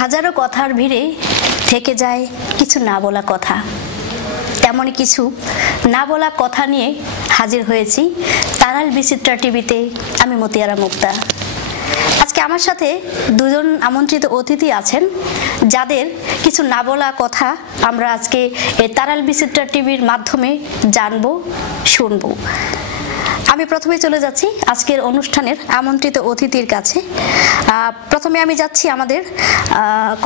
হাজারো কথার ভিড়ে থেকে যায় কিছু না বলা কথা। তেমনই কিছু না বলা কথা নিয়ে হাজির হয়েছি তারাল বিচিত্রা টিভিতে। আমি মতিয়ারা মুক্তা। আজকে আমার সাথে দুজন আমন্ত্রিত অতিথি আছেন, যাদের কিছু না বলা কথা আমরা আজকে এই তারাল বিচিত্রা টিভির মাধ্যমে জানবো, শুনবো। আমি প্রথমে চলে যাচ্ছি আজকের অনুষ্ঠানের আমন্ত্রিত অতিথির কাছে। প্রথমে আমি যাচ্ছি আমাদের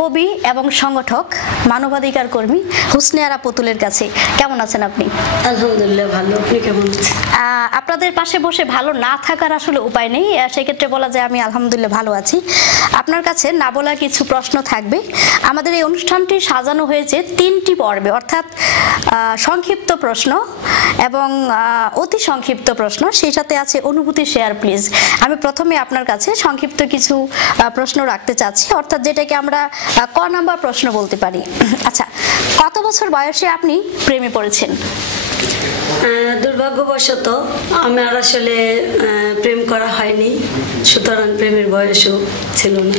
কবি এবং সংগঠক, মানবাধিকার কর্মী হুসনে আরা পুতুলের কাছে। কেমন আছেন আপনি? আলহামদুলিল্লাহ ভালো। আপনি কেমন আছেন? আপনাদের পাশে বসে ভালো না থাকার আসলে উপায় নেই, সেক্ষেত্রে বলা যায় আমি আলহামদুলিল্লাহ ভালো আছি। আপনার কাছে না বলা কিছু প্রশ্ন থাকবে। আমাদের এই অনুষ্ঠানটি সাজানো হয়েছে 3টি পর্বে, অর্থাৎ সংক্ষিপ্ত প্রশ্ন এবং অতি সংক্ষিপ্ত প্রশ্ন, সেই সাথে আছে অনুভূতি শেয়ার প্লিজ। আমি প্রথমে আপনার কাছে সংক্ষিপ্ত কিছু প্রশ্ন রাখতে চাচ্ছি, অর্থাৎ যেটাকে আমরা ক নাম্বার প্রশ্ন বলতে পারি। আচ্ছা, কত বছর বয়সে আপনি প্রেমে পড়েছেন? দুর্ভাগ্যবশত আমার আসলে প্রেম করা হয়নি, সুতরাং প্রেমের বয়সও ছিল না।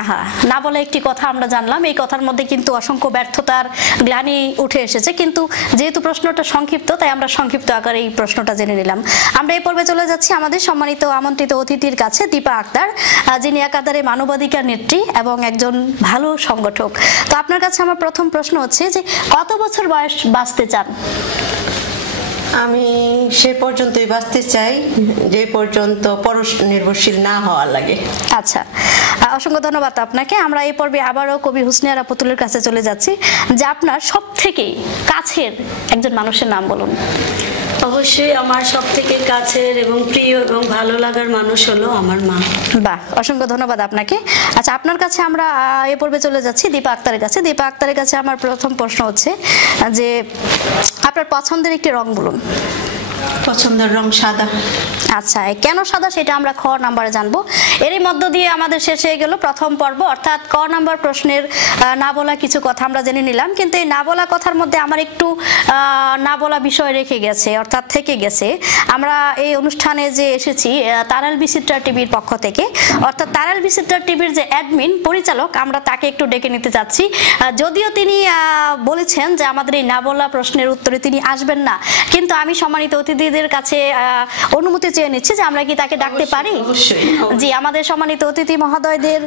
আহা, না বলে একটি কথা আমরা জানলাম। এই কথার মধ্যে কিন্তু অসংখ্য ব্যর্থতার গ্লানি উঠে এসেছে, কিন্তু যেহেতু প্রশ্নটা সংক্ষিপ্ত তাই আমরা সংক্ষিপ্ত আকারে এই প্রশ্নটা জেনে নিলাম। আমরা এই পর্বে চলে যাচ্ছি আমাদের সম্মানিত আমন্ত্রিত অতিথির কাছে, দীপা আক্তার, যিনি একাধারে মানবাধিকার নেত্রী এবং একজন ভালো সংগঠক। তো আপনার কাছে আমার প্রথম প্রশ্ন হচ্ছে যে কত বছর বয়স বাঁচতে চান? আমি সে পর্যন্তই বাঁচতে চাই যে পর্যন্ত পরশ নির্ভরশীল না হওয়া লাগে। আচ্ছা, অসংখ্য ধন্যবাদ আপনাকে। আমরা এই পর্বে আবারও কবি হুসনে আরা পুতুলের কাছে চলে যাচ্ছি, যে আপনার সব থেকে কাছের একজন মানুষের নাম বলুন। অবশ্যই আমার সব থেকে কাছের এবং প্রিয় এবং ভালো লাগার মানুষ হলো আমার মা। বাহ, অসংখ্য ধন্যবাদ আপনাকে। আচ্ছা, আপনার কাছে আমরা এ পর্বে চলে যাচ্ছি দীপা আক্তারের কাছে। দীপা আক্তারের কাছে আমার প্রথম প্রশ্ন হচ্ছে যে আপনার পছন্দের একটি রং বলুন। পছন্দের রং সাদা। আচ্ছা, কেন সাদা সেটা আমরা খ নাম্বারে জানবো। এরই মধ্য দিয়ে আমাদের শেষ হয়ে গেল প্রথম পর্ব, অর্থাৎ ক নাম্বার প্রশ্নের না বলা কিছু কথা আমরা জেনে নিলাম। কিন্তু এই না বলা কথার মধ্যে আমার একটু না বলা বিষয় রেখে গেছে, অর্থাৎ থেকে গেছে। আমরা এই অনুষ্ঠানে যে এসেছি তারাল বিচিত্রা টিভির পক্ষ থেকে, অর্থাৎ তারাল বিচিত্রা টিভির যে অ্যাডমিন পরিচালক, আমরা তাকে একটু ডেকে নিতে চাচ্ছি। যদিও তিনি বলেছেন যে আমাদের এই না বলা প্রশ্নের উত্তরে তিনি আসবেন না, কিন্তু আমি সম্মানিত অতিথিদের কাছে অনুমতি চেয়ে নিচ্ছি যে আমরা কি তাকে ডাকতে পারি? জি, আমাদের সম্মানিত অতিথি মহোদয়দের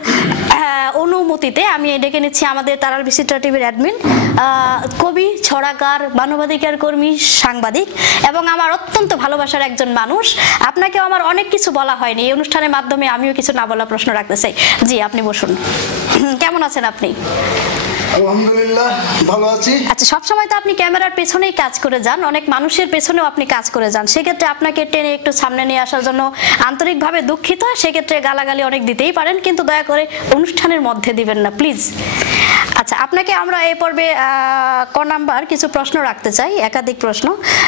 অনুমতিতে আমি ডেকে নিচ্ছি আমাদের তারাল বিচিত্রা টিভির অ্যাডমিন, কবি, ছড়াকার, মানবাধিকার কর্মী, সাংবাদিক এবং আমার অত্যন্ত ভালোবাসার একজন মানুষ। আপনাকেও আমার অনেক কিছু বলা হয়নি, এই অনুষ্ঠানের মাধ্যমে আমিও কিছু না বলা প্রশ্ন রাখতে চাই। জি, আপনি বসুন। কেমন আছেন আপনি? আলহামদুলিল্লাহ ভালো আছি। আচ্ছা, সবসময় তো আপনি ক্যামেরার পেছনেই কাজ করে যান, অনেক মানুষের পেছনেও আপনি কাজ করে যান, সেক্ষেত্রে আপনাকে টেনে একটু সামনে নিয়ে আসার জন্য আন্তরিকভাবে দুঃখিত। সেক্ষেত্রে গালাগালি অনেক দিতেই পারেন, কিন্তু দয়া করে অনুষ্ঠানের মধ্যে দিবেন না প্লিজ। আচ্ছা, আপনাকে আমরা এই পর্বে ক নাম্বার কিছু প্রশ্ন রাখতে চাই, একাধিক প্রশ্ন।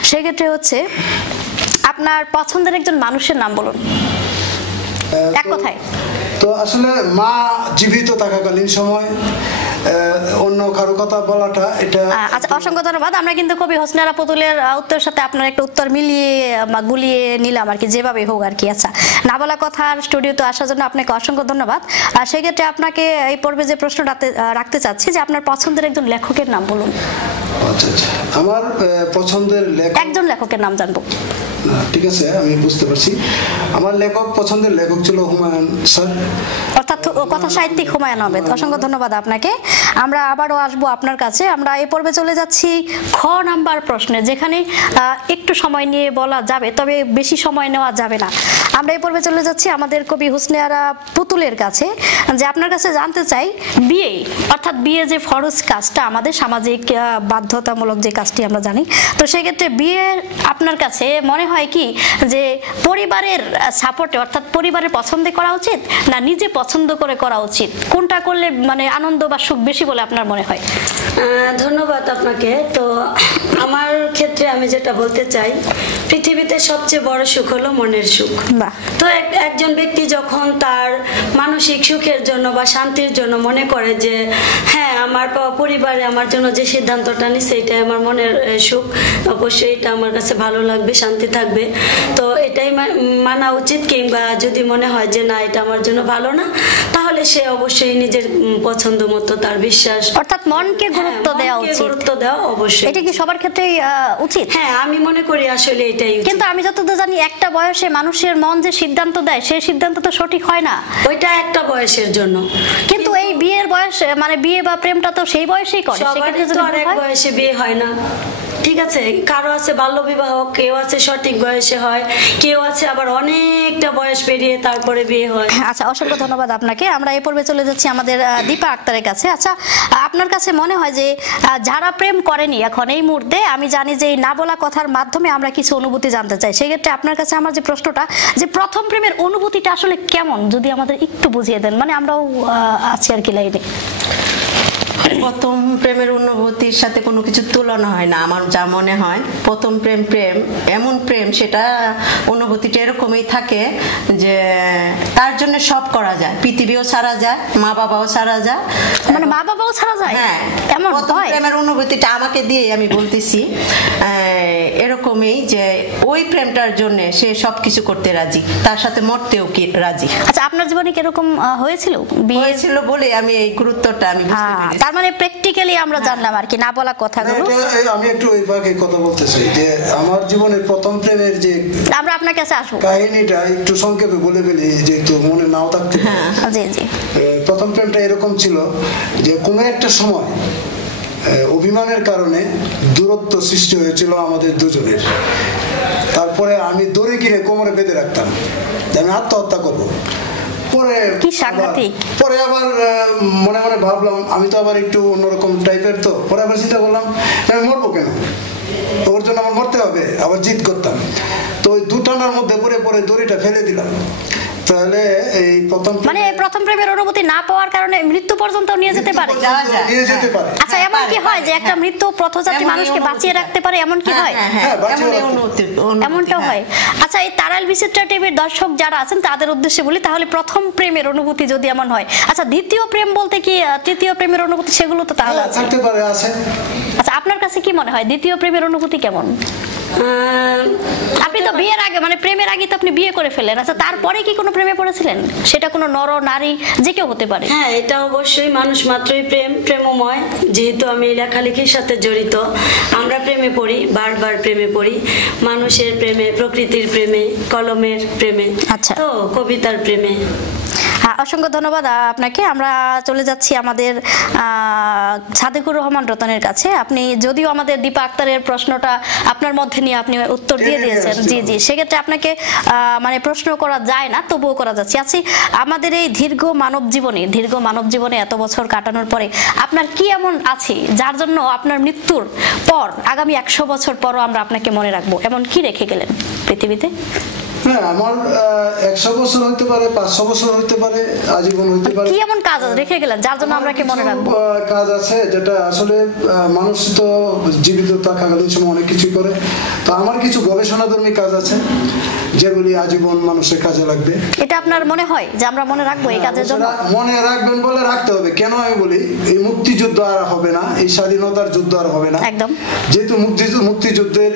সেক্ষেত্রে হচ্ছে আপনার পছন্দের একজন মানুষের নাম বলুন, এক কথায়। তো আসলে মা জীবিত থাকাকালীন সময় অন্য কারো কথা বলাটা এটা। আচ্ছা, অসংখ্য ধন্যবাদ। আমরা কিন্তু কবি হুসনে আরা পুতুলের উত্তরের সাথে আপনার একটা উত্তর মিলিয়ে গুলিয়ে নিলাম আর কি, যেভাবে হোক আর কি। আচ্ছা, না বলা কথার স্টুডিওতে আসার জন্য আপনাকে অসংখ্য ধন্যবাদ। আর সেক্ষেত্রে আপনাকে এই পর্বে যে প্রশ্ন রাখতে চাচ্ছি যে আপনার পছন্দের একজন লেখকের নাম বলুন। আচ্ছা আচ্ছা, আমার পছন্দের একজন লেখকের নাম জানবো। ঠিক আছে, আমি বুঝতে পারছি। আমার পছন্দের লেখক ছিল হুমায়ুন স্যার, অর্থাৎ কথা সাহিত্যিক হুমায়ুন আহমেদ। অসংখ্য ধন্যবাদ আপনাকে। আমরা আবারও আসবো আপনার কাছে। আমরা এই পর্বে চলে যাচ্ছি খ নাম্বার প্রশ্নে, যেখানে একটু সময় নিয়ে বলা যাবে, তবে বেশি সময় নেওয়া যাবে না। আমরা এই পর্বে চলে যাচ্ছি আমাদের কবি হুসনে আরা পুতুলের কাছে, যে আপনার কাছে জানতে চাই বিয়ে, অর্থাৎ বিয়ে যে ফরজ কাজটা, আমাদের সামাজিক বাধ্যতামূলক যে কাজটি আমরা জানি, তো সেক্ষেত্রে বিয়ে আপনার কাছে মনে হয় কি যে পরিবারের সাপোর্টে, অর্থাৎ পরিবারের পছন্দে করা উচিত না নিজে পছন্দ করে করা উচিত? কোনটা করলে মানে আনন্দ বা সুখ বেশি বলে আপনার মনে হয়? ধন্যবাদ আপনাকে। তো আমার ক্ষেত্রে আমি যেটা বলতে চাই, পৃথিবীতে সবচেয়ে বড় সুখ হলো মনের সুখ। তো একজন ব্যক্তি যখন তার মানসিক সুখের জন্য বা শান্তির জন্য মনে করে যে হ্যাঁ, আমার পরিবারে আমার জন্য যে সিদ্ধান্তটা নিচ্ছে এটাই আমার মনের সুখ, অবশ্যই এটা আমার কাছে ভালো লাগবে, শান্তি থাকবে, তো এটাই মানা উচিত। কিংবা যদি মনে হয় যে না, এটা আমার জন্য ভালো না, তাহলে তাহলে সে অবশ্যই নিজের পছন্দ মতো তার বিশ্বাস, অর্থাৎ মনকে গুরুত্ব দেওয়া উচিত। গুরুত্ব দেওয়া অবশ্যই। এটা কি সবার ক্ষেত্রেই উচিত? হ্যাঁ, আমি মনে করি আসলে এটাই উচিত। কিন্তু আমি যতদূর জানি একটা বয়সে মানুষের মন যে সিদ্ধান্ত দেয় সেই সিদ্ধান্ত তো সঠিক হয় না। ওইটা একটা বয়সের জন্য, কিন্তু এই বিয়ের বয়স মানে বিয়ে বা প্রেমটা তো সেই বয়সেই করে। সবারই তো আর এক বয়সে বিয়ে হয় না, ঠিক আছে? কারো আছে বাল্য বিবাহ, কেউ আছে সঠিক বয়সে হয়, কেউ আছে আবার অনেকটা বয়স পেরিয়ে তারপরে বিয়ে হয়। আচ্ছা, অসংখ্য ধন্যবাদ আপনাকে। আমরা এই পর্বে চলে যাচ্ছি আমাদের দীপা আক্তারের কাছে। আচ্ছা, আপনার কাছে মনে হয় যে যারা প্রেম করেনি এখন এই মুহূর্তে, আমি জানি যে এই না বলা কথার মাধ্যমে আমরা কিছু অনুভূতি জানতে চাই, সেক্ষেত্রে আপনার কাছে আমার যে প্রশ্নটা, যে প্রথম প্রেমের অনুভূতিটা আসলে কেমন যদি আমাদের একটু বুঝিয়ে দেন, মানে আমরাও আছি আর কি লাইনে। প্রথম প্রেমের অনুভূতির সাথে কোনো কিছু তুলনা হয় না। আমার যা মনে হয় প্রথম প্রেম এমন প্রেম, সেটা অনুভূতিটা এরকমই থাকে যে তার জন্য সব করা যায়, পৃথিবীও ছাড়া যায়, মা বাবাও ছাড়া যায়। মানে মা বাবাও ছাড়া যায়? হ্যাঁ, এমন প্রথম প্রেমের অনুভূতিটা আমাকে দিয়ে আমি বলতেছি এরকমই যে ওই প্রেমটার জন্য সে সবকিছু করতে রাজি, তার সাথে মরতেও কি রাজি। আচ্ছা, আপনার জীবনে কিরকম হয়েছিল? বিয়ে ছিল বলে আমি এই গুরুত্বটা আমি বুঝতে পেরেছি। তার মানে প্র্যাকটিক্যালি আমরা জানলাম আর কি না বলা কথাগুলো। আমি একটু ওই ভাগে কথা বলতে চাই যে আমার জীবনের প্রথম প্রেমের যে আমরা আপনার কাছে আসবো, কাহিনীটা একটু সংক্ষেপে বলে ফেলি, যেহেতু মনে নাও থাকতে পারে। জি জি। প্রথম প্রেমটা এরকম ছিল যে কোনো একটা সময় অভিমানের কারণে দূরত্ব সৃষ্টি হয়েছিল আমাদের দুজনের। তারপরে আমি দড়ি কিনে কোমরে বেঁধে রাখতাম যে আমি আত্মহত্যা করবো। পরে আবার মনে মনে ভাবলাম আমি তো আবার একটু অন্যরকম টাইপের, তো পরে আবার চিন্তা করলাম আমি মরবো কেন, ওর জন্য আমার মরতে হবে, আবার জিদ করতাম। তো ওই দুটানার মধ্যে পরে দড়িটা ফেলে দিলাম। তাহলে এই প্রথম প্রেমের অনুভূতি না পাওয়ার কারণে মৃত্যু পর্যন্ত নিয়ে যেতে পারে। আচ্ছা, এমন কি হয় যে একটা মৃত্যু পথযাত্রী মানুষকে বাঁচিয়ে রাখতে পারে? এমন কি হয়? এমনটাও হয়। আচ্ছা, এই তারাল বিচিত্রা টিভির দর্শক যারা আছেন তাদের উদ্দেশ্যে বলি, তাহলে প্রথম প্রেমের অনুভূতি যদি এমন হয়, আচ্ছা দ্বিতীয় প্রেম বলতে কি তৃতীয় প্রেমের অনুভূতি সেগুলো তো তাহলে থাকতে পারে, আছে। আচ্ছা, আপনার কাছে কি মনে হয় দ্বিতীয় প্রেমের অনুভূতি কেমন? আপনি তো বিয়ের আগে মানে প্রেমের আগে তো আপনি বিয়ে করে ফেলেন। আচ্ছা, তারপরে কি কোনো প্রেমে পড়েছিলেন? সেটা কোনো নর নারী যে কেউ হতে পারে। হ্যাঁ, এটা অবশ্যই মানুষ মাত্রই প্রেমময়। যেহেতু আমি লেখালেখির সাথে জড়িত, আমরা প্রেমে পড়ি, বারবার প্রেমে পড়ি, মানুষের প্রেমে, প্রকৃতির প্রেমে, কলমের প্রেমে, আচ্ছা তো কবিতার প্রেমে। অসংখ্য ধন্যবাদ আপনাকে। আমরা চলে যাচ্ছি আমাদের সাদেকুর রহমান রতনের কাছে। আপনি যদিও আমাদের দীপা আক্তারের প্রশ্নটা আপনার মধ্যে নিয়ে আপনি উত্তর দিয়ে দিয়েছেন, জি জি, সেক্ষেত্রে আপনাকে মানে প্রশ্ন করা যায় না, তবুও করা যাচ্ছে। আচ্ছা, আমাদের এই দীর্ঘ মানব জীবনে এত বছর কাটানোর পরে আপনার কি এমন আছে যার জন্য আপনার মৃত্যুর পর আগামী 100 বছর পরও আমরা আপনাকে মনে রাখবো? এমন কি রেখে গেলেন পৃথিবীতে? হ্যাঁ, আমার 100 বছর হইতে পারে, 500 বছর হইতে পারে, আজীবন হইতে পারে। কি এমন কাজ রেখে গেলেন যার জন্য আমরা কি মনে রাখবো? কাজ আছে যেটা আসলে মানুষ তো জীবিত থাকাকালীন সময় অনেক কিছু করে, তো আমার কিছু গবেষণাধর্মী কাজ আছে যেগুলি আজীবন মানুষের কাজে লাগবে। এটা আপনার মনে হয় যে আমরা মনে রাখবো এই কাজের জন্য? মনে রাখবেন বলে রাখতে হবে। কেন আমি বলি, এই মুক্তিযুদ্ধ আর হবে না, এই স্বাধীনতার যুদ্ধ আর হবে না। একদম। যেহেতু মুক্তিযুদ্ধের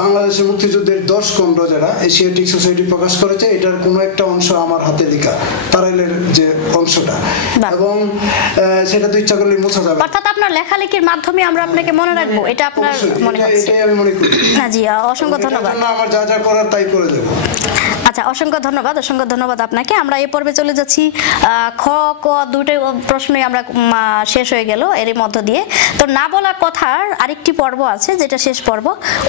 বাংলাদেশের মুক্তিযুদ্ধের 10 খণ্ড যারা এশিয়াটিক সোসাইটি প্রকাশ করেছে, এটার কোনো একটা অংশ আমার হাতে লেখা, তারাইলের যে অংশটা, এবং সেটা তো ইচ্ছা করলে মোছা যাবে। অর্থাৎ আপনার লেখালেখির মাধ্যমে আমরা আপনাকে মনে রাখবো, এটা আপনার মনে হচ্ছে? এটাই আমি মনে করি। না জি, অসংখ্য ধন্যবাদ। আমার যা যা করার তাই করে দেব। আচ্ছা, অসংখ্য ধন্যবাদ আপনাকে। আমরা এই পর্বে চলে যাচ্ছি খ ক দুটোই প্রশ্নই আমরা শেষ হয়ে গেল এর মধ্য দিয়ে। তো না বলা কথার আরেকটি পর্ব আছে, যেটা শেষ পর্ব,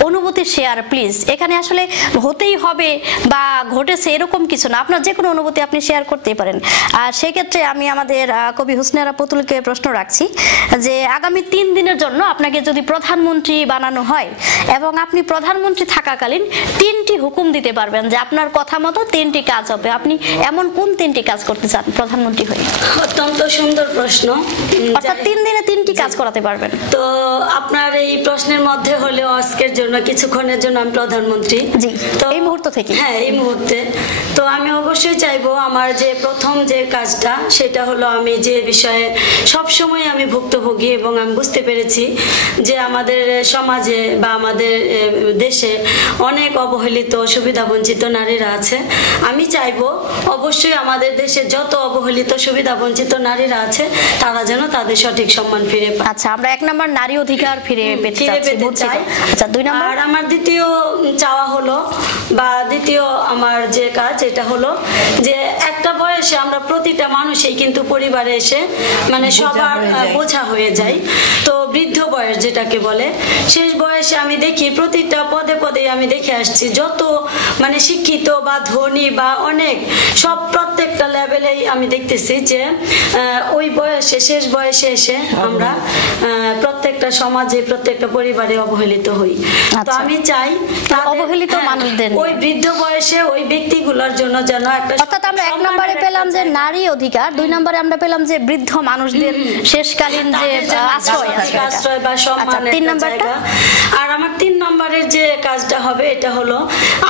অনুভূতি শেয়ার প্লিজ। এখানে আসলে হতেই হবে বা ঘটেছে এরকম কিছু না, আপনার যে কোনো অনুভূতি আপনি শেয়ার করতেই পারেন। আর সেক্ষেত্রে আমি আমাদের কবি হুসনেরা পুতুলকে প্রশ্ন রাখছি যে আগামী 3 দিনের জন্য আপনাকে যদি প্রধানমন্ত্রী বানানো হয় এবং আপনি প্রধানমন্ত্রী থাকাকালীন 3টি হুকুম দিতে পারবেন যে আপনার কথা মতো 3টি কাজ হবে, আপনি এমন কোন 3টি কাজ করতে চান প্রধানমন্ত্রী হয়ে? অত্যন্ত সুন্দর প্রশ্ন। অর্থাৎ 3 দিনে 3টি কাজ করাতে পারবেন। তো আপনার এই প্রশ্নের মধ্যে হলেও আজকের জন্য কিছুক্ষণের জন্য আমি প্রধানমন্ত্রী, জি, তো এই মুহূর্ত থেকে, হ্যাঁ এই মুহূর্তে, তো আমি অবশ্যই চাইবো আমার যে প্রথম যে কাজটা সেটা হলো আমি যে বিষয়ে সবসময় আমি ভুক্তভোগী এবং আমি বুঝতে পেরেছি যে আমাদের সমাজে বা আমাদের দেশে অনেক অবহেলিত সুবিধা বঞ্চিত নারীরা আছে, আছে। আমি চাইবো অবশ্যই আমাদের দেশে যত অবহেলিত সুবিধা বঞ্চিত নারীরা আছে তারা যেন তাদের সঠিক সম্মান ফিরে পায়। আচ্ছা, আমরা 1 নম্বর নারী অধিকার ফিরে পেতে চাই। আচ্ছা, 2 নম্বর আর আমার দ্বিতীয় চাওয়া হলো বা দ্বিতীয় আমার যে কাজ এটা হলো যে একটা বয়সে আমরা প্রতিটা মানুষই কিন্তু পরিবারে এসে মানে সবার বোঝা হয়ে যায়। তো বৃদ্ধ বয়স যেটাকে বলে, শেষ বয়সে আমি দেখি প্রতিটা পদে পদে আমি দেখে আসছি যত মানে শিক্ষিত বা ধনী বা অনেক সব প্রত্যেকটা লেভেলেই আমি দেখতেছি যে ওই বয়সে শেষ বয়সে এসে আমরা প্রত্যেকটা সমাজে প্রত্যেকটা পরিবারে অবহেলিত হই। তো আমি চাই অবহেলিত মানুষদের ওই বৃদ্ধ বয়সে ওই ব্যক্তিগুলোর জন্য যেন একটা, অর্থাৎ আমরা 1 নম্বরে পেলাম যে নারী অধিকার, 2 নম্বরে আমরা পেলাম যে বৃদ্ধ মানুষদের শেষকালীন যে আশ্রয় বা সম্মানের 3 নম্বরটা। আর আমার 3 নম্বরের যে কাজটা হবে এটা হলো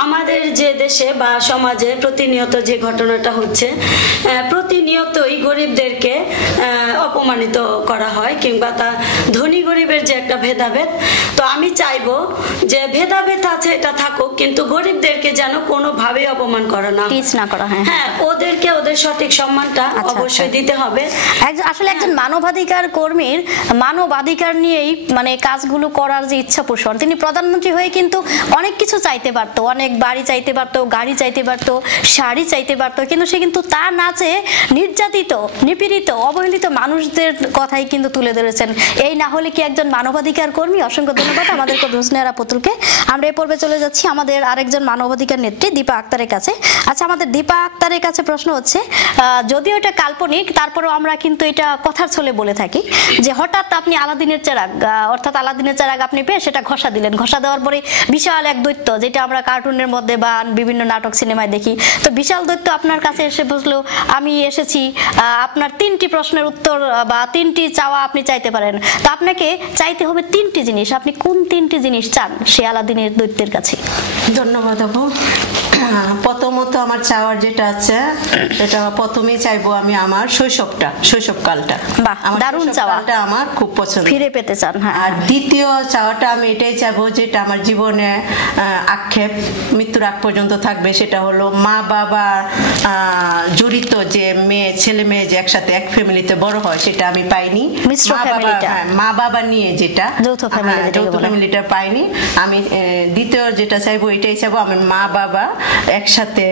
আমাদের যে দেশে বা সমাজে প্রতিনিয়ত যে ঘটনাটা হচ্ছে, প্রতিনিয়তই গরিবদেরকে অপমানিত করা হয় কিংবা তা ধনী গরিবের যে একটা ভেদাভেদ। তো আমি চাইবো যে ভেদাভেদ আছে এটা থাকুক, কিন্তু গরিবদেরকে যেন কোনোভাবে অপমান করা না করা। হ্যাঁ, ওদেরকে ওদের সঠিক সম্মানটা অবশ্যই দিতে হবে। আসলে একজন মানবাধিকার কর্মীর মানবাধিকার নিয়েই মানে কাজগুলো করার যে ইচ্ছা পোষণ, তিনি প্রধানমন্ত্রী হয়ে কিন্তু অনেক কিছু চাইতে পারতো, অনেক বাড়ি চাইতে পারতো, গাড়ি চাইতে পারতো, শাড়ি চাইতে পারতো, কিন্তু সে কিন্তু তা না চেয়ে নির্যাতিত, নিপীড়িত, অবহেলিত মানুষদের কথাই কিন্তু তুলে ধরেছেন। এই না হলে কি একজন মানবাধিকার কর্মী? অসংখ্য ধন্যবাদ আমাদের হোসনেরা পুতুলকে। আমরা এই পর্বে চলে যাচ্ছি আমাদের আরেকজন মানবাধিকার নেত্রী দীপা আক্তারের কাছে। আচ্ছা, আমাদের দীপা আক্তারের কাছে প্রশ্ন হচ্ছে, যদিও এটা কাল্পনিক তারপরেও আমরা কিন্তু এটা কথার ছলে বলে থাকি যে হঠাৎ আপনি আলাদিনের চেরাগ, অর্থাৎ আলাদিনের চেরাগ আপনি পেয়ে সেটা ঘষা দিলেন, ঘষা দেওয়ার পরে বিশাল এক দৈত্য, যেটা আমরা কার্টুনের মধ্যে বা বিভিন্ন নাটক সিনেমায় দেখি, তো বিশাল দৈত্য আপনার কাছে এসে বসলো, আমি এসেছি, আপনার 3টি প্রশ্নের উত্তর বা 3টি চাওয়া আপনি চাইতে পারেন। তো আপনাকে চাইতে হবে 3টি জিনিস, আপনি কোন 3টি জিনিস চান সে আলাদিনের দৈত্যের কাছে? ধন্যবাদ আপু। প্রথমত আমার চাওয়ার যেটা আছে এটা প্রথমেই চাইবো আমি আমার শৈশবকালটা। দারুণ চাওয়া, আমার খুব পছন্দ, ফিরে পেতে চান। আর দ্বিতীয় চাওয়াটা আমি এটাই চাইবো যেটা আমার জীবনে আক্ষেপ মৃত্যুর আগ পর্যন্ত থাকবে, সেটা হলো মা বাবা জড়িত যে ছেলে মেয়ে যে একসাথে এক ফ্যামিলিতে বড় হয় সেটা আমি পাইনি। মা বাবা নিয়ে যেটা যৌথ ফ্যামিলিটা পাইনি। আমি দ্বিতীয় যেটা চাইবো এটাই চাইবো আমি মা বাবা একসাথে,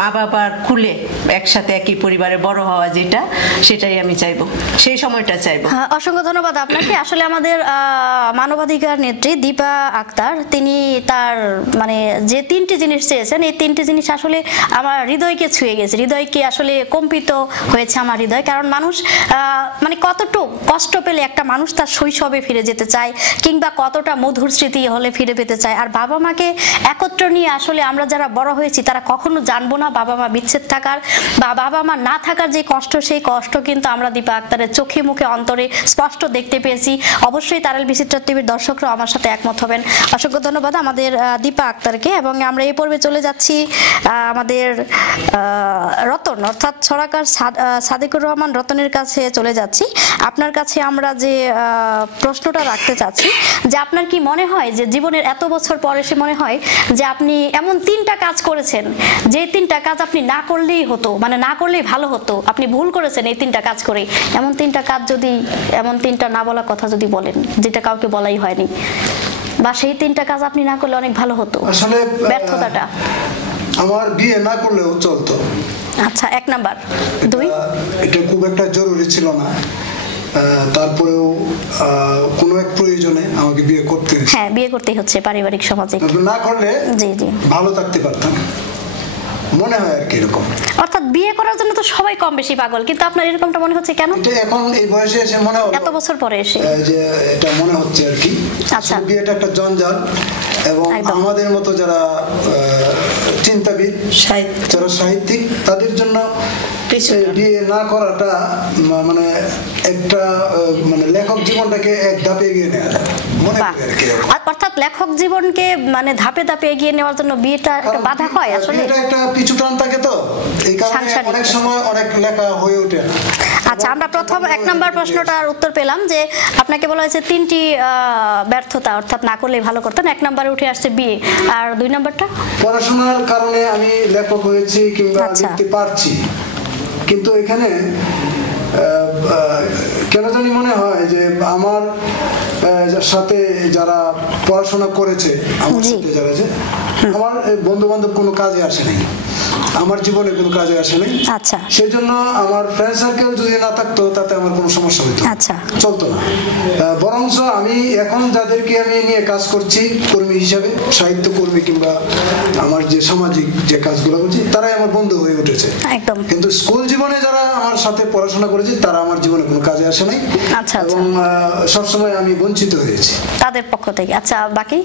মা বাবার কুলে একসাথে একই পরিবারে বড় হওয়া, যেটা সেটাই আমি চাইবো, সেই সময়টা চাইবো। অসংখ্য ধন্যবাদ আপনাকে। আসলে আমাদের মানবাধিকার নেত্রী দীপা আক্তার, তিনি তার মানে যে 3টি জিনিস চেয়েছেন, এই 3টি জিনিস আসলে আমার হৃদয়কে ছুঁয়ে গেছে, হৃদয়কে আসলে কম্পিত হয়েছে আমার হৃদয়। কারণ মানুষ মানে কতটুকু কষ্ট পেলে একটা মানুষ তার শৈশবে ফিরে যেতে চায়, কিংবা কতটা মধুর স্মৃতি হলে ফিরে পেতে চায়। আর বাবা মাকে একত্র নিয়ে আসলে আমরা যারা বড় হয়েছি তারা কখনো জানবো না বাবা মা বিচ্ছেদ থাকার বা বাবা মা না থাকার যে কষ্ট, সেই কষ্ট কিন্তু আমরা দীপা আক্তারের চোখে মুখে অন্তরে স্পষ্ট দেখতে পেয়েছি। অবশ্যই তারাল বিচিত্র টিভির দর্শকরা আমার সাথে একমত হবেন। অসংখ্য ধন্যবাদ আমাদের দীপা আক্তারকে। এবং আমরা এই পর্বে চলে যাচ্ছি আমাদের রতন, অর্থাৎ ছড়াকার সাদিকুর রহমান রতনের কাছে চলে যাচ্ছি। আপনার কাছে আমরা যে প্রশ্নটা রাখতে চাচ্ছি যে আপনার কি মনে হয় যে জীবনের এত বছর পরে এসে মনে হয় যে আপনি এমন 3টা কাজ করেছেন যে 3টা কাজ আপনি না করলেই হতো, মানে না করলেই ভালো হতো, আপনি ভুল করেছেন এই 3টা কাজ করে, এমন 3টা কাজ যদি, এমন 3টা না বলা কথা যদি বলেন যেটা কাউকে বলাই হয়নি, বা সেই 3টা কাজ আপনি না করলে অনেক ভালো হতো, আসলে ব্যর্থতাটা? আমার বিয়ে না করলেও চলতো। আচ্ছা, 1 নাম্বার। 2, এটা খুব একটা জরুরি ছিল না, তারপরেও কোনো এক প্রয়োজনে আমাকে বিয়ে করতে হচ্ছে। হ্যাঁ, বিয়ে করতেই হচ্ছে পারিবারিক সমাজে, না করলে জি জি ভালো থাকতে পারতাম, মনে হয় আর কি এরকম। অর্থাৎ বিয়ে করার জন্য তো সবাই কম বেশি পাগল, কিন্তু আপনার এরকমটা মনে হচ্ছে কেন? এটা এখন এই বয়সে এসে মনে হলো, এত বছর পরে এসে যে এটা মনে হচ্ছে আর কি। আচ্ছা, বিয়েটা একটা জঞ্জাল, এবং আমাদের মতো যারা চিন্তাবিদ, যারা সাহিত্যিক, তাদের জন্য বিয়ে না করাটা মানে একটা মানে লেখক জীবনটাকে এক ধাপে এগিয়ে নেওয়া যায় মনে করি আর কি। অর্থাৎ লেখক জীবনকে মানে ধাপে ধাপে এগিয়ে নেওয়ার জন্য বিয়েটা একটা বাধা হয় আসলে, এটা একটা পিছু টান থাকে, তো এই কারণে অনেক সময় অনেক লেখা হয়ে ওঠে না। আচ্ছা, আমরা প্রথম 1 নম্বর প্রশ্নটার উত্তর পেলাম যে আপনাকে বলা হয়েছে 3টি ব্যর্থতা, অর্থাৎ না করলেই ভালো করতেন। 1 নম্বরে উঠে আসছে বিয়ে, আর 2 নম্বরটা পড়াশোনার কারণে আমি লেখক হয়েছি কিংবা লিখতে পারছি, কিন্তু এখানে কেন জানি মনে হয় যে আমার সাথে যারা পড়াশোনা করেছে, আমার সাথে যারা আছে, আমার বন্ধু বান্ধব কোনো কাজে আসে নাই, আমার জীবনে কোনো কাজে আসে নাই। আচ্ছা, সেই জন্য আমার ফ্রেন্ড সার্কেল যদি না থাকতো তাতে আমার কোনো সমস্যা হতো, আচ্ছা, চলতো না। বরঞ্চ আমি এখন যাদেরকে আমি নিয়ে কাজ করছি কর্মী হিসাবে, সাহিত্য কর্মী কিংবা আমার যে সামাজিক যে কাজগুলো করছি, তারাই আমার বন্ধু হয়ে উঠেছে একদম। কিন্তু স্কুল জীবনে যারা আমার সাথে পড়াশোনা করেছে তারা আমার জীবনে কোনো কাজে আসে নাই, এবং সবসময় আমি বঞ্চিত হয়েছি তাদের পক্ষ থেকে। আচ্ছা, বাকি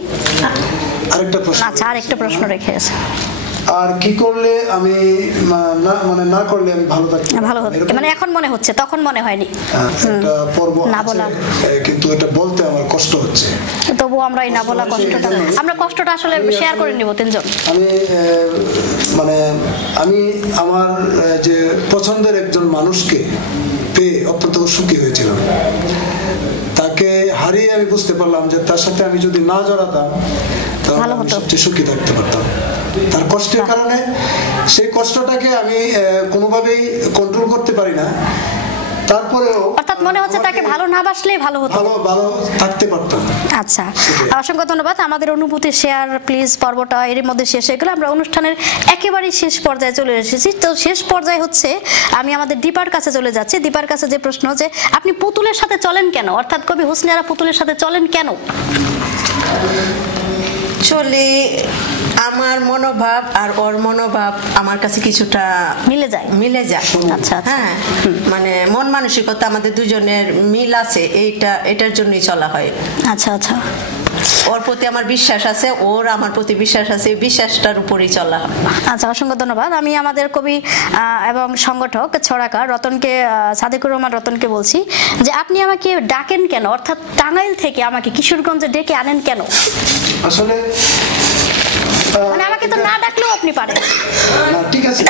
আরেকটা প্রশ্ন। আচ্ছা, আরেকটা প্রশ্ন রেখে আছে, আর কি করলে আমি মানে না করলে আমি ভালো থাকতে ভালো হতো, মানে এখন মনে হচ্ছে, তখন মনে হয়নি। একটা পর্ব আছে, কিন্তু এটা বলতে আমার কষ্ট হচ্ছে, তবু আমরা এই না বলা কষ্টটা, আমরা কষ্টটা আসলে শেয়ার করে নিব 3 জন। আমি আমার যে পছন্দের একজন মানুষকে পেয়ে অত্যন্ত সুখী হয়েছিলাম। তাকে হারিয়ে আমি বুঝতে পারলাম যে তার সাথে আমি যদি না জড়াতাম তাহলে আমি সবচেয়ে সুখী থাকতে পারতাম। তার কষ্টের কারণে সেই কষ্টটাকে আমি কোনোভাবেই কন্ট্রোল করতে পারি না, তারপরেও অর্থাৎ মনে হচ্ছে তাকে ভালো না বাসলেই ভালো হতো, ভালো থাকতে পারতাম। আচ্ছা, অসংখ্য ধন্যবাদ। আমাদের অনুভূতি শেয়ার প্লিজ পর্বটা এর মধ্যে শেষ হয়ে গেল। আমরা অনুষ্ঠানের একেবারেই শেষ পর্যায়ে চলে এসেছি। তো শেষ পর্যায়ে হচ্ছে আমি আমাদের দীপার কাছে চলে যাচ্ছি। দীপার কাছে যে প্রশ্ন, যে আপনি পুতুলের সাথে চলেন কেন, অর্থাৎ কবি হোসনে আরা পুতুলের সাথে চলেন কেন? চলে আমার মনোভাব আর ওর মনোভাব আমার কাছে কিছুটা মিলে যায়। আচ্ছা, হ্যাঁ, মানে মন মানসিকতা আমাদের দুজনের মিল আছে, এটার জন্যই চলা হয়। আচ্ছা আচ্ছা, ওর প্রতি আমার বিশ্বাস আছে, ওর আমার প্রতি বিশ্বাস আছে, বিশ্বাসটার উপরেই চলা হয়। আচ্ছা, অসংখ্য ধন্যবাদ। আমি আমাদের কবি এবং সংগঠক ছড়াকার রতনকে, সাদেকুর রহমান রতনকে বলছি যে আপনি আমাকে ডাকেন কেন, অর্থাৎ টাঙ্গাইল থেকে আমাকে কিশোরগঞ্জে ডেকে আনেন কেন? আসলে মানে আমাকে তো না ডাকলেও আপনি পারেন না, ঠিক আছে,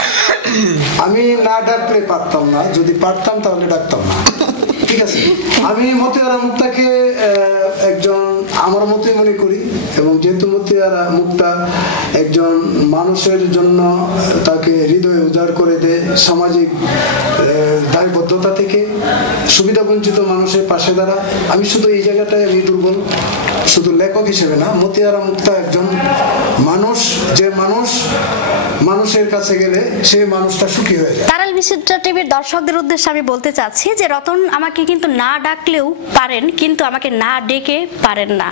আমি না ডাকলে পারতাম না, যদি পারতাম তাহলে ডাকতাম না, ঠিক আছে। আমি মতিয়ারা মুক্তাকে একজন আমার মতোই মনে করি, এবং যেহেতু মতিয়ারা মুক্তা একজন মানুষের জন্য তাকে হৃদয়ে উজাড় করে দেয়, সামাজিক দায়বদ্ধতা থেকে সুবিধাবঞ্চিত মানুষের পাশে দাঁড়া, আমি শুধু এই জায়গাটায় আমি দুর্বল, শুধু লেখক হিসেবে না, মতিয়ারা মুক্তা একজন মানুষ, যে মানুষের কাছে গেলে সেই মানুষটা সুখী হয়ে যায়। তারাল বিচিত্র টিভির দর্শকদের উদ্দেশ্যে আমি বলতে চাচ্ছি যে রতন আমাকে কিন্তু না ডাকলেও পারেন, কিন্তু আমাকে না ডেকে পারেন না,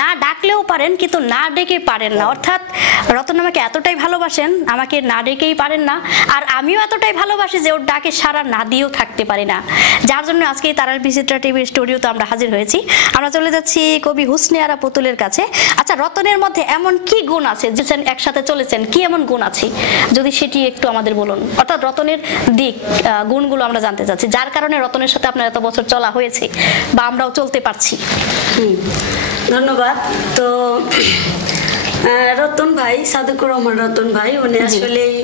না ডাকলেও পারেন কিন্তু না ডেকে পারেন না। অর্থাৎ রতন আমাকে এতটাই ভালোবাসেন, আমাকে না ডেকেই পারেন না, আর আমিও এতটাই ভালোবাসি যে ওর ডাকে সারা না দিয়েও থাকতে পারি না, যার জন্য আজকে তারাল বিচিত্র টিভির স্টুডিওতে আমরা হাজির হয়েছি। আমরা চলে যাচ্ছি কবি হোসনে আরা পুতুলের কাছে। আচ্ছা, রতনের মধ্যে এমন কি গুণ আছে যে একসাথে চলেছেন, কি এমন গুণ আছে যদি সেটি একটু আমাদের বলুন, অর্থাৎ রতনের দিক গুণগুলো আমরা জানতে চাচ্ছি, যার কারণে রতনের সাথে আপনার এত বছর চলা হয়েছে বা আমরাও চলতে পারছি। ধন্যবাদ। তো রতন ভাই, সাদেকুর রহমান রতন ভাই, উনি আসলেই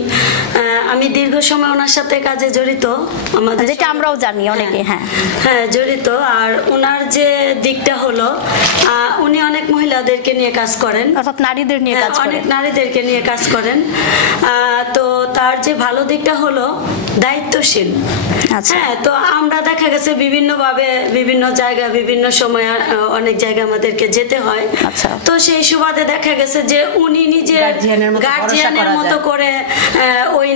আমি দীর্ঘ সময় ওনার সাথে কাজে জড়িত, আমাদের যেটা আমরাও জানি অনেকে, হ্যাঁ জড়িত। আর ওনার যে দিকটা হলো, উনি অনেক মহিলাদেরকে নিয়ে কাজ করেন, অর্থাৎ নারীদের নিয়ে কাজ করেন, অনেক নারীদেরকে নিয়ে কাজ করেন। তো তার যে ভালো দিকটা হলো দায়িত্বশীল। হ্যাঁ, তো আমরা দেখা গেছে বিভিন্নভাবে বিভিন্ন জায়গা বিভিন্ন সময় অনেক জায়গায় আমাদেরকে যেতে হয়। তো সেই সুবাদে দেখা গেছে যে উনি নিজে গার্জিয়ানের মতো করে ওই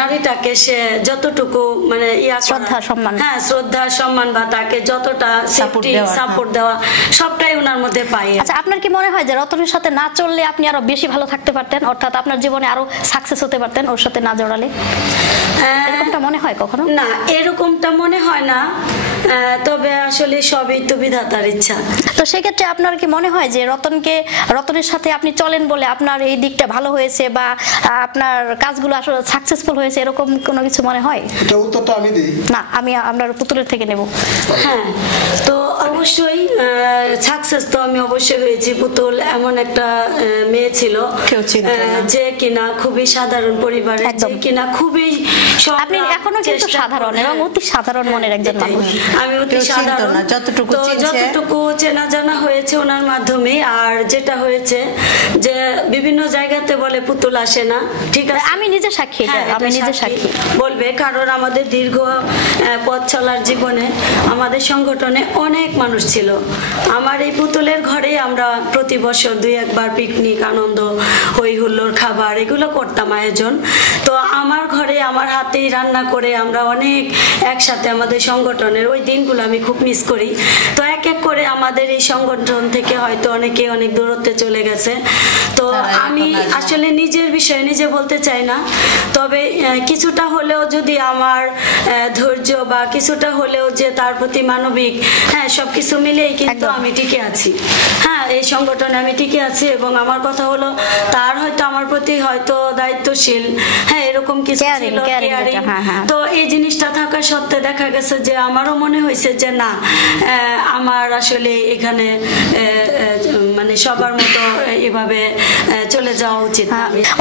নারীটাকে সে যতটুকু মানে শ্রদ্ধা সম্মান বা তাকে যতটা সাপোর্ট দেওয়া সবটাই ওনার মধ্যে পাই। আচ্ছা, আপনার কি মনে হয় যে রতনের সাথে না চললে আপনি আরো বেশি ভালো থাকতে পারতেন, অর্থাৎ আপনার জীবনে আরো সাকসেস হতে পারতেন ওর সাথে না জড়ালে? এরকমটা মনে হয় কখনো? না, এরকমটা মনে হয় না। তবে আসলে সবই তো বিধাতার ইচ্ছা। তো সেক্ষেত্রে আপনার কি মনে হয় যে রতনের সাথে আপনি চলেন বলে আপনার এই দিকটা ভালো হয়েছে বা আপনার কাজগুলো আসলে সাকসেসফুল হয়েছে, এরকম কোনো কিছু মনে হয়? এটা উত্তরটা আমি দিই না, আমি আপনার পুতুলের থেকে নেব। হ্যাঁ, তো অবশ্যই সাকসেস তো আমি অবশ্যই হয়েছি। পুতুল এমন একটা মেয়ে ছিল যে কিনা খুবই সাধারণ পরিবারে, যে কিনা খুবই, আপনি এখনো কিন্তু সাধারণ এবং অতি সাধারণ মনের একজন মানুষ। আমি অতি সাধারণ, যতটুকু চেনা জানা হয়েছে ওনার মাধ্যমে। আর যেটা হয়েছে যে বিভিন্ন জায়গাতে বলে পুতুল আসে না, ঠিক আছে, আমি নিজে সাক্ষী, আমি নিজে সাক্ষী বলবে, কারণ আমাদের দীর্ঘ পথ চলার জীবনে আমাদের সংগঠনে অনেক মানুষ ছিল। আমার এই পুতুলের ঘরে আমরা প্রতি বছর 2-1 বার পিকনিক, আনন্দ, হই হুল্লোড়, খাবার এগুলো করতাম আয়োজন। তো আমার ঘরে আমার হাতেই রান্না করে আমরা অনেক একসাথে আমাদের সংগঠনের ওই দিনগুলো আমি খুব মিস করি। তো এক এক করে আমাদের এই সংগঠন থেকে হয়তো অনেকে অনেক দূরত্বে চলে গেছে। তো আমি আসলে নিজের বিষয়ে নিজে বলতে চাই না, তবে কিছুটা হলেও যদি আমার ধৈর্য বা কিছুটা হলেও যে তার প্রতি মানবিক, হ্যাঁ, সবকিছু মিলেই কিন্তু আমি টিকে আছি। হ্যাঁ, এই সংগঠনে আমি টিকে আছি এবং আমার কথা হলো তার হয়তো আমার প্রতি হয়তো দায়িত্বশীল, হ্যাঁ, এরকম কিছু ছিল, তো এই জিনিসটা থাকা সত্ত্বে দেখা গেছে যে আমারও মনে হয়েছে যে না, আমার আসলে এখানে মানে সবার মতো এভাবে চলে যাওয়া উচিত।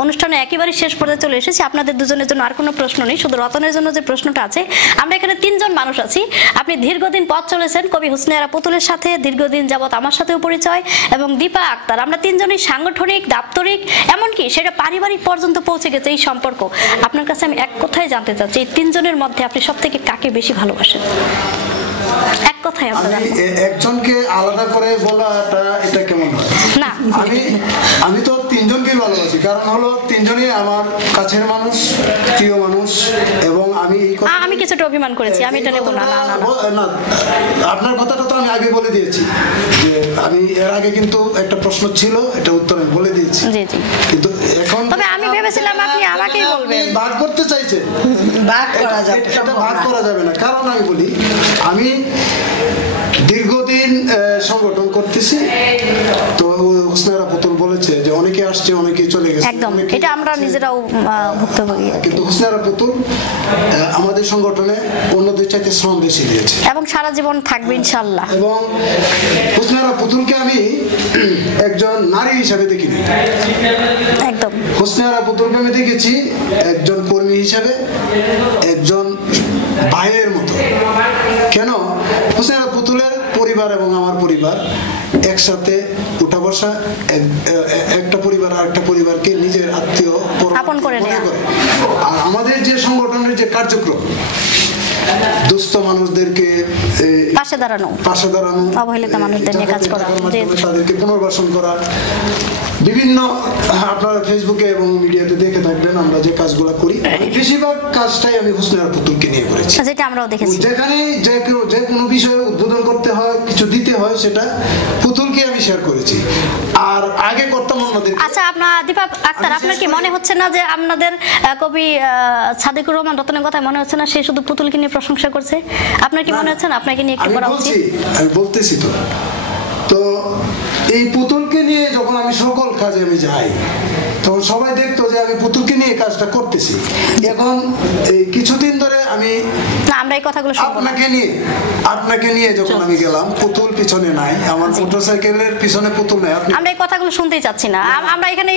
অনুষ্ঠানে একেবারে শেষ পর্যায়ে চলে এসেছি। আপনাদের দুজনের জন্য আর কোনো প্রশ্ন নেই, শুধু রতনের জন্য যে প্রশ্নটা আছে। আমরা এখানে 3 জন মানুষ আছি। আপনি দীর্ঘদিন পথ চলেছেন কবি হোসনে আরা পুতুলের সাথে, দীর্ঘদিন যাবত আমার সাথেও পরিচয়, এবং দীপা আক্তার। আমরা 3 জনই সাংগঠনিক, দাপ্তরিক, এমনকি সেটা পারিবারিক পর্যন্ত পৌঁছে গেছে এই সম্পর্ক। আপনার কাছে আমি এক কথায় জানতে চাচ্ছি, এই 3 জনের মধ্যে আপনি সব থেকে কাকে বেশি ভালোবাসেন? এক কথায় আপনারা একজনকে আলাদা করে বলাটা এটা কেমন হয়? না, আমি তো 3 জনকেই ভালোবাসি, কারণ হলো 3 জনই আমার কাছের মানুষ, প্রিয় মানুষ। এবং আমি কিছুটা অভিমান করেছি, আমি এটা নেব না। না, আপনার কথাটা তো আমি আগে বলে দিয়েছি যে আমি এর আগে কিন্তু একটা প্রশ্ন ছিল, এটা উত্তর আমি বলে দিয়েছি। জি জি, কিন্তু এখন তবে আমি ভেবেছিলাম আপনি আমাকেই বলবেন। ভাগ করতে চাইছেন, ভাগ করা যাবে না। কারণ আমি বলি, আমি দীর্ঘদিন সংগঠন করতেছি। তো হোসনে আরা পুতুল বলেছে যে অনেকে আসছে, অনেকে চলে গেছে, একদম, এটা আমরা নিজেরাও ভুক্তভোগী। কিন্তু হোসনে আরা পুতুল আমাদের সংগঠনে অন্যদের চাইতে শ্রম বেশি দিয়েছে এবং সারা জীবন থাকবে ইনশাআল্লাহ। এবং হোসনে আরা পুতুলকে আমি একজন নারী হিসাবে দেখিনি, একদম। হোসনে আরা পুতুলকে আমি দেখেছি একজন কর্মী হিসাবে, একজন ভাইয়ের মতো। কেন? হোসনে আরা পুতুলের পরিবার এবং আমার পরিবার একসাথে উঠা বসা, একটা পরিবার আরেকটা পরিবারকে নিজের আত্মীয় আপন করে নেয়। আর আমাদের যে সংগঠনের যে কার্যক্রম, দুস্থ মানুষদেরকে পাশে দাঁড়ানো, অবহেলিত মানুষদের নিয়ে কাজ করা, তাদেরকে পুনর্বাসন করা, বিভিন্ন আপনারা ফেসবুকে এবং মিডিয়াতে দেখে থাকবেন আমরা যে কাজগুলো করি, বেশিরভাগ কাজটাই আমি হোসনে আরা পুতুলকে নিয়ে করেছি। যেটা আমরাও দেখেছি, যেখানে যে কোনো বিষয়ে উদ্বোধন করতে হয়, কিছু দিতে হয়, সেটা পুতুলকে আমি শেয়ার করেছি। আর আগে করতাম আমাদের। আচ্ছা, আপনার দীপা আক্তার, আপনার কি মনে হচ্ছে না যে আপনাদের কবি সাদিকুর রহমান রতনের কথা মনে হচ্ছে না সে শুধু পুতুলকে নিয়ে প্রশংসা করছে? আপনার কি মনে হচ্ছে না আপনাকে নিয়ে একটু বলা উচিত? আমি বলতেছি তো এই পুতুলকে নিয়ে যখন আমি সকল কাজে আমি যাই, তখন সবাই দেখতো যে আমি পুতুলকে নিয়ে কাজটা করতেছি। এখন এই কিছুদিন ধরে আমি আমরা এই কথাগুলো আপনাকে নিয়ে যখন আমি গেলাম, পুতুল পিছনে নাই, আমার মোটরসাইকেলের পিছনে পুতুল নাই। আমরা এই কথাগুলো শুনতেই চাচ্ছি না। আমরা এখানে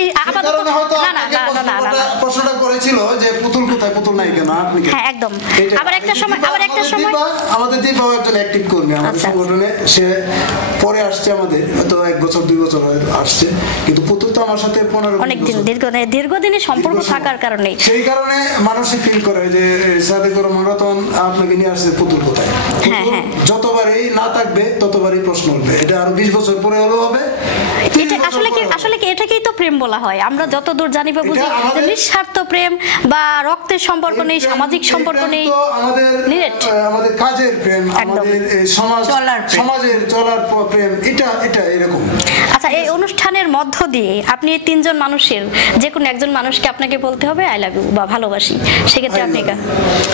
প্রশ্নটা করেছিল যে পুতুল কোথায়, পুতুল নাই কেন, আপনি? হ্যাঁ, একদম। আবার একটা সময় আমাদের দীপা একজন অ্যাক্টিভ কর্মী আমাদের সংগঠনে, সে পরে আসছে, আমাদের হয়তো 1 বছর 2 বছর আসছে, কিন্তু পুতুল তো আমার সাথে 15 অনেকদিন দীর্ঘদিনের সম্পর্ক থাকার কারণে, সেই কারণে মানুষই ফিল করে যে সাদিকুর রহমান রতন আপনাকে নিয়ে আসছে, পুতুল কোথায়? যতবারই না থাকবে ততবারই প্রশ্ন উঠবে। এটা আরো 20 বছর পরে হলেও হবে। আসলে কি এটাকেই তো প্রেম বলা হয়। আমরা যতদূর জানি বা বুঝি নিঃস্বার্থ প্রেম বা রক্তের সম্পর্ক নেই, সামাজিক সম্পর্ক নেই, আমাদের কাজের প্রেম, আমাদের সমাজের চলার প্রেম, এটা এরকম। আচ্ছা, এই অনুষ্ঠানের মধ্য দিয়ে আপনি এই তিনজন মানুষের যে কোনো একজন মানুষকে আপনাকে বলতে হবে আই লাভ ইউ বা ভালোবাসি, সেক্ষেত্রে আপনি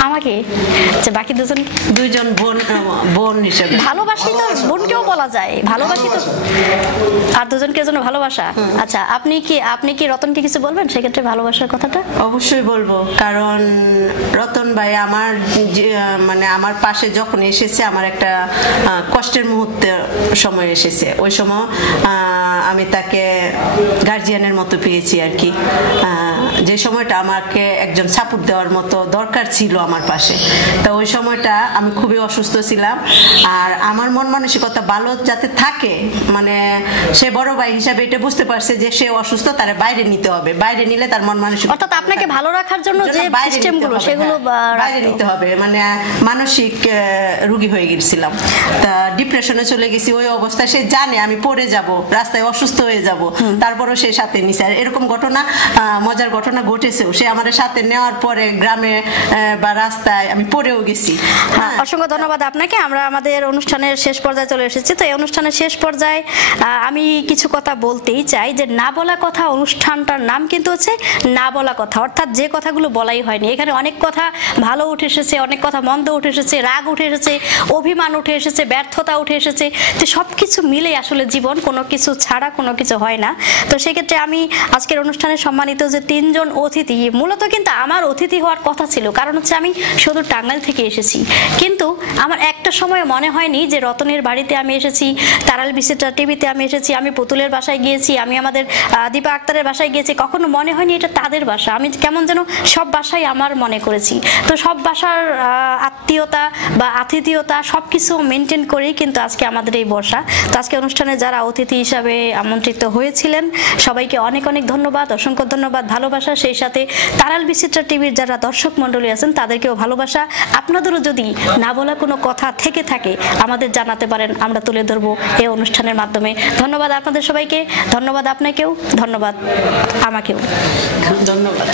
আমাকে, আচ্ছা বাকি দুইজন বোন হিসেবে ভালোবাসি, তো বোনকেও বলা যায় ভালোবাসি তো, আর দুজনকে জন্য ভালোবাসা। আচ্ছা, আপনি কি রতনকে কিছু বলবেন সেক্ষেত্রে ভালোবাসার কথাটা? অবশ্যই বলবো, কারণ রতন ভাই আমার মানে আমার পাশে যখন এসেছে, আমার একটা কষ্টের মুহূর্তে সময় এসেছে, ওই সময় আমি তাকে গার্জিয়ানের মতো পেয়েছি আর কি। যে সময়টা আমাকে একজন সাপোর্ট দেওয়ার মতো দরকার ছিল আমার পাশে, তো ওই সময়টা আমি খুবই অসুস্থ ছিলাম। আর আমার মন মানসিকতা ভালো যাতে থাকে, মানে সে বড় ভাই হিসাবে এটা বুঝতে পারছে যে সে অসুস্থ, তার বাইরে নিতে হবে, বাইরে নিলে তার মন মানসিকতা, অর্থাৎ আপনাকে ভালো রাখার জন্য যে সিস্টেমগুলো সেগুলো বাইরে নিতে হবে। মানে মানসিক রোগী হয়ে গেছিলাম, তা ডিপ্রেশনে চলে গেছি। ওই অবস্থায় সে জানে আমি পড়ে যাব, রাস্তায় অসুস্থ হয়ে যাব, তারপরও সে সাথে নিছে। আর এরকম ঘটনা, মজার ঘটনা ঘটেছেও, সে আমাদের সাথে নেওয়ার পরে গ্রামে বা রাস্তায় আমি পড়েও গেছি। অসংখ্য ধন্যবাদ আপনাকে। আমরা আমাদের অনুষ্ঠানের শেষ পর্যায়ে চলে এসেছি। তো এই অনুষ্ঠানের শেষ পর্যায়ে আমি কিছু কথা বলতেই চাই, যে না বলা কথা অনুষ্ঠানটার নাম কিন্তু হচ্ছে না বলা কথা, অর্থাৎ যে কথাগুলো বলাই হয়নি। এখানে অনেক কথা ভালো উঠে এসেছে, অনেক কথা মন্দ উঠে এসেছে, রাগ উঠে এসেছে, অভিমান উঠে এসেছে, ব্যর্থতা উঠে এসেছে। তো সব কিছু মিলে আসলে জীবন, কোনো কিছু ছাড়া কোনো কিছু হয় না। তো সেক্ষেত্রে আমি আজকের অনুষ্ঠানে সম্মানিত যে তিনজন অতিথি, মূলত কিন্তু আমার অতিথি হওয়ার কথা ছিল, কারণ হচ্ছে আমি শুধু টাঙ্গাইল থেকে এসেছি, কিন্তু আমার একটা সময় মনে হয়নি যে রতনের বাড়িতে আমি এসেছি, তারাল বিচিত্রা টিভিতে আমি এসেছি, আমি পুতুলের বাসায় গিয়েছি, আমি আমাদের দীপা আক্তারের বাসায় গিয়েছি, কখনো মনে হয়নি এটা তাদের বাসা। আমি কেমন যেন সব বাসায় আমার মনে করেছি। তো সব বাসার আত্মীয়তা বা আতিথেয়তা সব কিছু মেনটেন করেই কিন্তু আজকে আমাদের এই বর্ষা। তো আজকে অনুষ্ঠানে যারা অতিথি হিসাবে আমন্ত্রিত হয়েছিলেন সবাইকে অনেক অনেক ধন্যবাদ, অসংখ্য ধন্যবাদ, ভালোবাসা। সেই সাথে তারাল বিচিত্রা টিভির যারা দর্শক মণ্ডলী আছেন তাদেরকেও ভালোবাসা। আপনাদেরও যদি না বলা কোনো কথা থেকে থাকে আমাদের জানাতে পারেন, আমরা তুলে ধরবো এই অনুষ্ঠানের মাধ্যমে। ধন্যবাদ আপনাদের সবাইকে, ধন্যবাদ আপনাকেও, ধন্যবাদ আমাকেও, ধন্যবাদ।